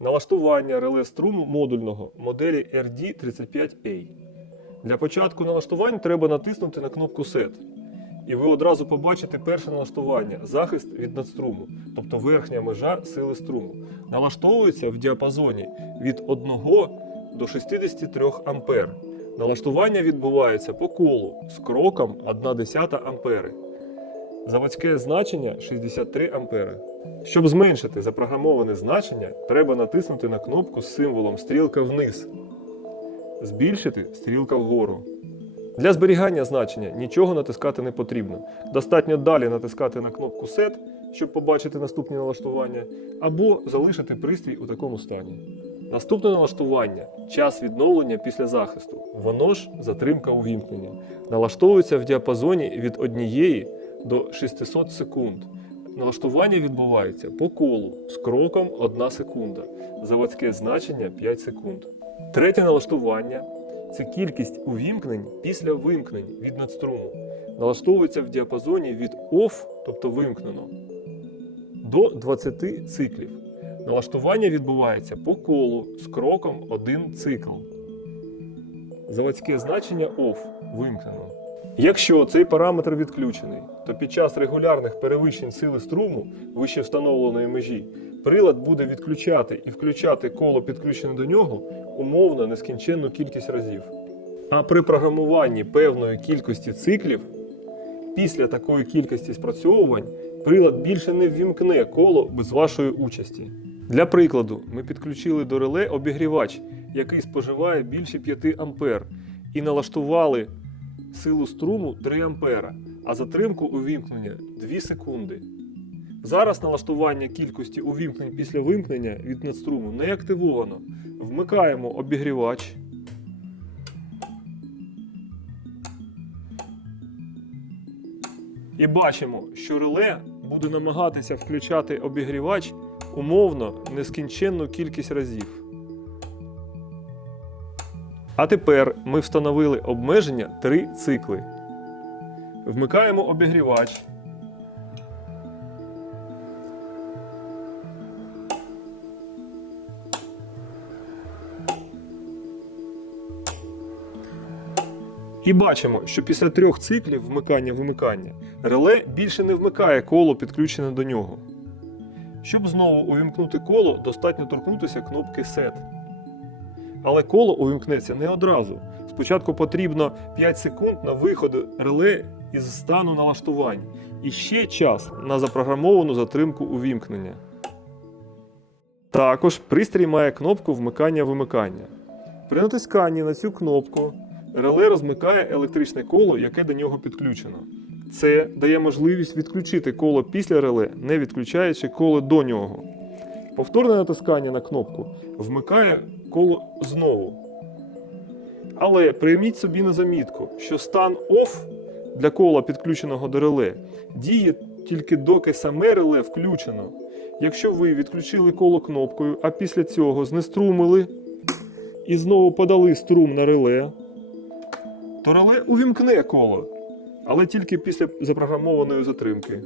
Налаштування реле струму модульного моделі RD35A. Для початку налаштувань треба натиснути на кнопку Set. І ви одразу побачите перше налаштування захист від надструму, тобто верхня межа сили струму. Налаштовується в діапазоні від 1 до 63 А. Налаштування відбувається по колу з кроком 1,1 А. Заводське значення 63 А. Щоб зменшити запрограмоване значення, треба натиснути на кнопку з символом стрілка вниз. Збільшити стрілка вгору. Для зберігання значення нічого натискати не потрібно. Достатньо далі натискати на кнопку Set, щоб побачити наступні налаштування, або залишити пристрій у такому стані. Наступне налаштування час відновлення після захисту. Воно ж затримка увімкнення. Налаштовується в діапазоні від 1 до 600 секунд. Налаштування відбувається по колу з кроком 1 секунда. Заводське значення 5 секунд. Третє налаштування це кількість увімкнень після вимкнень від надструму. Налаштовується в діапазоні від OFF, тобто вимкнено, до 20 циклів. Налаштування відбувається по колу з кроком 1 цикл. Заводське значення OFF вимкнено. Якщо цей параметр відключений, то під час регулярних перевищень сили струму вище встановленої межі прилад буде відключати і включати коло підключене до нього умовно нескінченну кількість разів. А при програмуванні певної кількості циклів, після такої кількості спрацьовувань, прилад більше не ввімкне коло без вашої участі. Для прикладу, ми підключили до реле обігрівач, який споживає більше 5 А, і налаштували силу струму 3 А, а затримку увімкнення 2 секунди. Зараз налаштування кількості увімкнень після вимкнення від надструму не активовано. Вмикаємо обігрівач. І бачимо, що реле буде намагатися включати обігрівач умовно нескінченну кількість разів. А тепер ми встановили обмеження 3 цикли. Вмикаємо обігрівач. І бачимо, що після трьох циклів вмикання-вимикання реле більше не вмикає коло, підключене до нього. Щоб знову увімкнути коло, достатньо торкнутися кнопки Set. Але коло увімкнеться не одразу. Спочатку потрібно 5 секунд на виход реле із стану налаштувань і ще час на запрограмовану затримку увімкнення. Також пристрій має кнопку вмикання-вимикання. При натисканні на цю кнопку реле розмикає електричне коло, яке до нього підключено. Це дає можливість відключити коло після реле, не відключаючи коло до нього. Повторне натискання на кнопку вмикає коло знову. Але прийміть собі на замітку, що стан OFF для кола, підключеного до реле, діє тільки доки саме реле включено. Якщо ви відключили коло кнопкою, а після цього знеструмили і знову подали струм на реле, то реле увімкне коло, але тільки після запрограмованої затримки.